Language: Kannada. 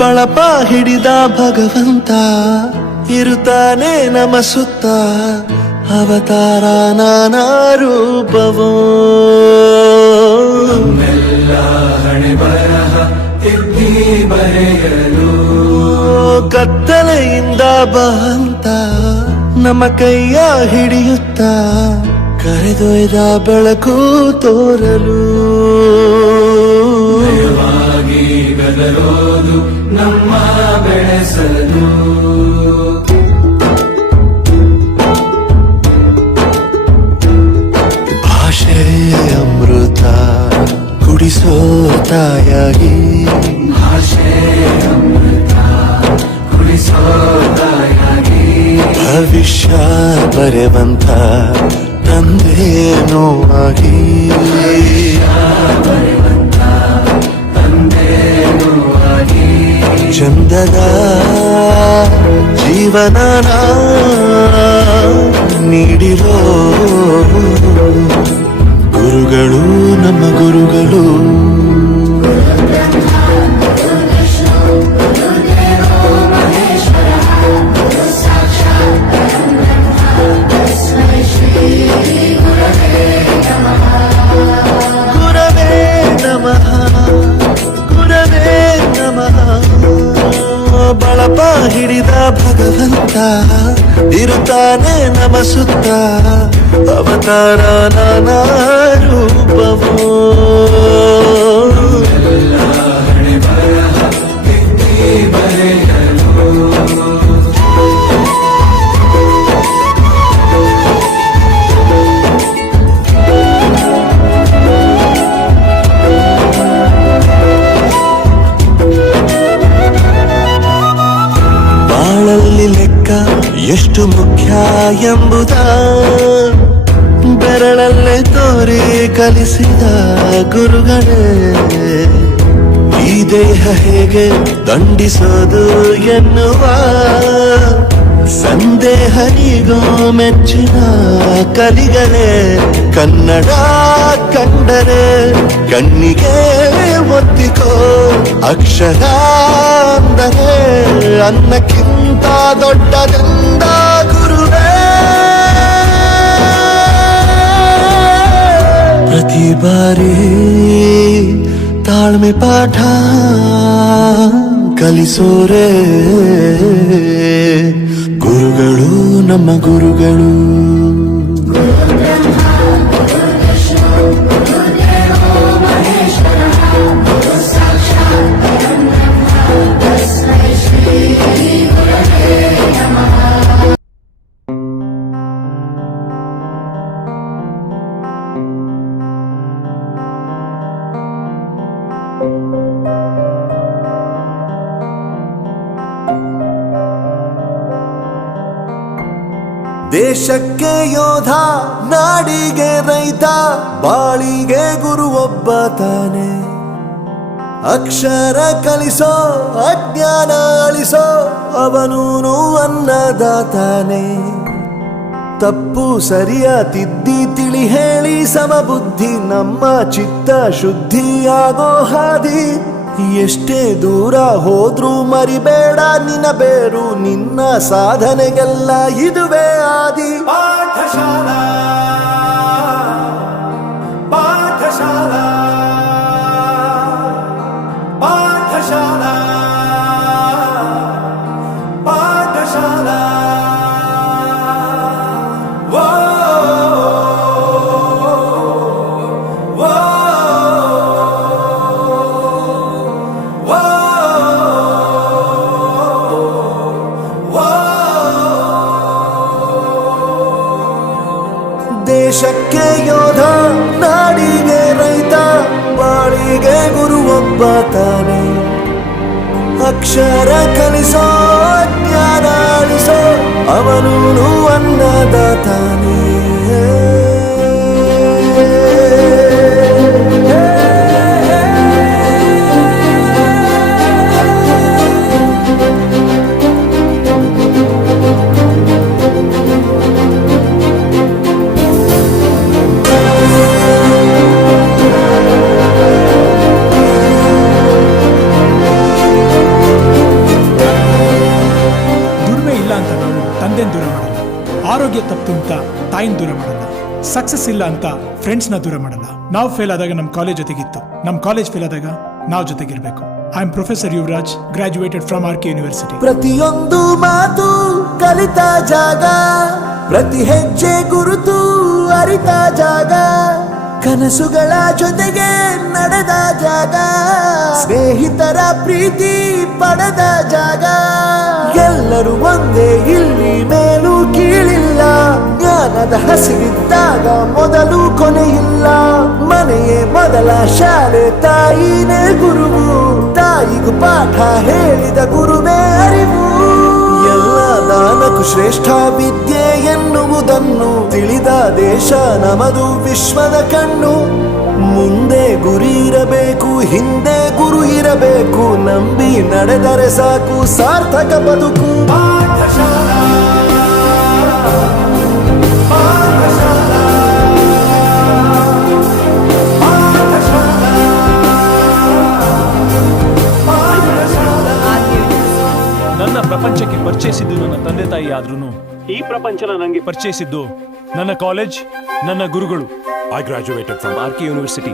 ಬಳಪ ಹಿಡಿದ ಭಗವಂತ ಇರುತ್ತಾನೆ ನಮ ಸುತ್ತ ಅವತಾರ ನಾನಾ ರೂಪವೋ ನಮ್ಮೆಲ್ಲ ಹಣೆ ಬರಹ ತಿದ್ದಿ ಬರೆಯಲು ಕತ್ತಲೆಯಿಂದ ಬಂತ ನಮ್ಮ ಕೈಯ ಹಿಡಿಯುತ್ತ ಕರೆದೊಯ್ದ ಬೆಳಕು ತೋರಲು ನಯವಾಗಿ ಗದರೋದು ನಮ್ಮ ಬೆಳೆಸಲು ಭಾಷೆ ಅಮೃತ ಕುಡಿಸೋ ತಾಯಾಗಿ ಭಾಷೆ ಅಮೃತ ಕುಡಿಸೋ ತಾಯಾಗಿ ಭವಿಷ್ಯ ಬರೆವಂತ ತಂದೇನೋ ಆಗಿ ತಂದೇನೂ ಆಗಿ ಚಂದದ ಜೀವನನ ನೀಡಿರೋ ಗುರುಗಳು ನಮ್ಮ ಗುರುಗಳು ಗುರವೇ ನಮಃ ಗುರವೇ ನಮಃ ಬಳಪ ಹಿಡಿದ ಭಗವಂತ ಇರುತ್ತಾನೆ ನಮ ಸುತ್ತ ಅವತಾರ ನಾನಾ ರೂಪವೋ ಎಲ್ಲ ಹಣೆ ಬರಹ ತಿದ್ದಿ ಬರೆಯಲು ಬಾಳಲ್ಲಿ ಲೆಕ್ಕ ಎಷ್ಟು ಮುಖ್ಯ ಎಂಬುದ ಬೆರಳಲ್ಲೇ ತೋರಿ ಕಲಿಸಿದ ಗುರುಗಳೇ ಈ ದೇಹ ಹೇಗೆ ದಂಡಿಸೋದು ಎನ್ನುವ ಸಂದೇಹನಿಗೋ ಮೆಚ್ಚಿನ ಕಲಿಗಳೇ ಕನ್ನಡ ಕಂಡರೆ ಕಣ್ಣಿಗೆ ಒತ್ತಿಕೋ ಅಕ್ಷರ ಅಂದರೆ ಅನ್ನಕ್ಕಿಂತ ದೊಡ್ಡದೆಂದ ಗುರುವೇ ಪ್ರತಿ ಬಾರಿ ತಾಳ್ಮೆ ಪಾಠ ಕಲಿಸೋರೆ ಗುರುಗಳು ನಮ್ಮ ಗುರುಗಳು ದೇಶಕ್ಕೆ ಯೋಧ ನಾಡಿಗೆ ರೈತ ಬಾಳಿಗೆ ಗುರು ಒಬ್ಬ ತಾನೆ ಅಕ್ಷರ ಕಲಿಸೋ ಅಜ್ಞಾನ ಅಳಿಸೋ ಅವನೂನು ಅನ್ನದಾತಾನೆ ತಪ್ಪು ಸರಿಯ ತಿದ್ದಿ ತಿಳಿ ಹೇಳಿ ಸಮಬುದ್ಧಿ ನಮ್ಮ ಚಿತ್ತ ಶುದ್ಧಿಯಾಗೋ ಹಾದಿ ಎಷ್ಟೇ ದೂರ ಹೋದ್ರೂ ಮರಿಬೇಡ ನಿನ್ನ ಬೇರು ನಿನ್ನ ಸಾಧನೆಗೆಲ್ಲ ಇದುವೇ ಆದಿ ಪಾಠಶಾಲಾ ಪಾಠಶಾಲಾ ಪಾಠಶಾಲಾ ಪಾಠಶಾಲಾ ವೋ ವೋ ವೋ ದೇಶಕ್ಕೆ ಯೋಧ ನಾಡಿಗೆ ರೈತ ಬಾಳಿಗೆ ಗುರು ಒಬ್ಬ ತಾನೆ ಅಕ್ಷರ ಕಲಿಸೋ ಜ್ಞಾನ ಅಳಿಸೋ ಅವನೂನು ಅನ್ನದಾತಾನೆ ಆರೋಗ್ಯ ತಪ್ಪು ಅಂತ ತಾಯಿನ ದೂರ ಮಾಡಲ್ಲ, ಸಕ್ಸಸ್ ಇಲ್ಲ ಅಂತ ಫ್ರೆಂಡ್ಸ್ನ ದೂರ ಮಾಡಲ್ಲ. ನಾವು ಫೇಲ್ ಆದಾಗ ನಮ್ಮ ಕಾಲೇಜ್ ಜೊತೆಗಿತ್ತು, ನಮ್ಮ ಕಾಲೇಜ್ ಫೇಲ್ ಆದಾಗ ನಾವು ಜೊತೆಗಿರ್ಬೇಕು. I am professor Yuvraj, graduated from R K university. ಪ್ರತಿಯೊಂದು ಮಾತು ಕಲಿತ ಜಾಗ, ಪ್ರತಿ ಹೆಜ್ಜೆ ಗುರುತು ಅರಿತ ಜಾಗ, ಕನಸುಗಳ ಜೊತೆಗೆ ನಡೆದ ಜಾಗ, ಸ್ನೇಹಿತರ ಪ್ರೀತಿ ಪಡೆದ ಜಾಗ. ಎಲ್ಲರೂ ಒಂದೇ, ಇಲ್ಲಿ ಮೇಲೂ ಕೀಳಿಲ್ಲ, ಜ್ಞಾನದ ಹಸಿವಿದ್ದಾಗ ಮೊದಲು ಕೊನೆಯಿಲ್ಲ. ಮನೆಯೇ ಮೊದಲ ಶಾಲೆ, ತಾಯಿನೇ ಗುರುವು, ತಾಯಿಗೂ ಪಾಠ ಹೇಳಿದ ಗುರುವೇ ಅರಿವು. ಎಲ್ಲ ದಾನಕ್ಕೂ ಶ್ರೇಷ್ಠ ವಿದ್ಯೆ ಎನ್ನುವುದನ್ನು ತಿಳಿದ ದೇಶ ನಮದು, ವಿಶ್ವದ ಕಣ್ಣು. ಮುಂದೆ ಗುರಿ ಇರಬೇಕು, ಹಿಂದೆ ಗುರು ಇರಬೇಕು, ನಂಬಿ ನಡೆದರೆ ಸಾಕು ಸಾರ್ಥಕ ಬದುಕು. ಪಾಠಶಾಲಾ ಪಾಠಶಾಲಾ ಪಾಠಶಾಲಾ ಪಾಠಶಾಲಾ. ನನ್ನ ಪ್ರಪಂಚಕ್ಕೆ ಪರಿಚಯಿಸಿದ್ದು ನನ್ನ ತಂದೆ ತಾಯಿ ಆದ್ರೂ ಈ ಪ್ರಪಂಚನ ನನಗೆ ಪರಿಚಯಿಸಿದ್ದು ನನ್ನ ಕಾಲೇಜ್, ನನ್ನ ಗುರುಗಳು. I graduated from R K university.